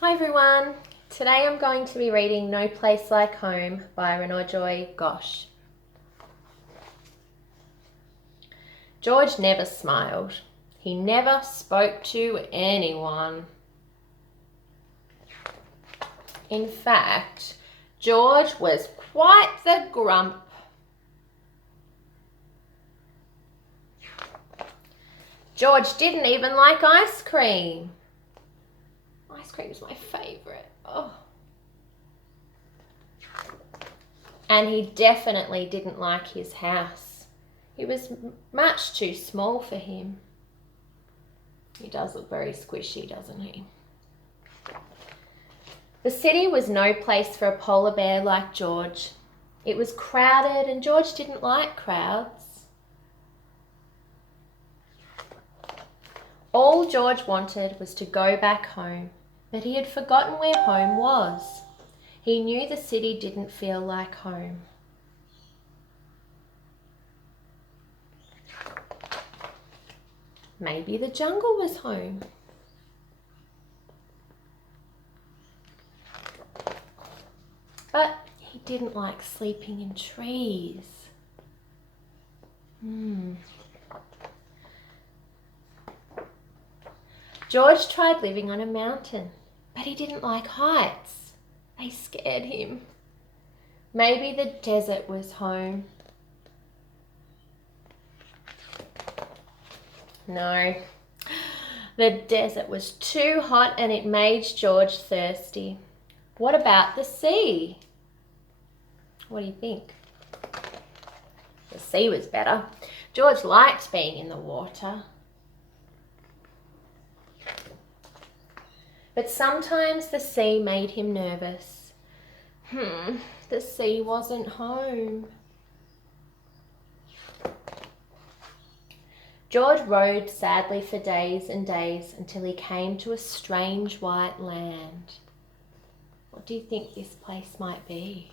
Hi everyone, today I'm going to be reading No Place Like Home by Ronojoy Ghosh. George never smiled. He never spoke to anyone. In fact, George was quite the grump. George didn't even like ice cream. Ice cream's my favourite. Oh. And he definitely didn't like his house. It was much too small for him. He does look very squishy, doesn't he? The city was no place for a polar bear like George. It was crowded and George didn't like crowds. All George wanted was to go back home, but he had forgotten where home was. He knew the city didn't feel like home. Maybe the jungle was home. But he didn't like sleeping in trees. George tried living on a mountain, but he didn't like heights. They scared him. Maybe the desert was home. No, the desert was too hot and it made George thirsty. What about the sea? What do you think? The sea was better. George liked being in the water. But sometimes the sea made him nervous. The sea wasn't home. George rode sadly for days and days until he came to a strange white land. What do you think this place might be?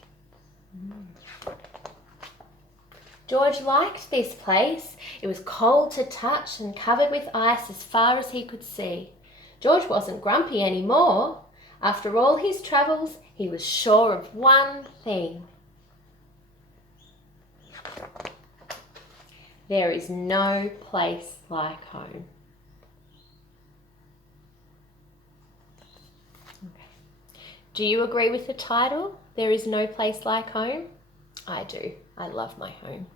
George liked this place. It was cold to touch and covered with ice as far as he could see. George wasn't grumpy anymore. After all his travels, he was sure of one thing. There is no place like home. Okay. Do you agree with the title? There is no place like home? I do. I love my home.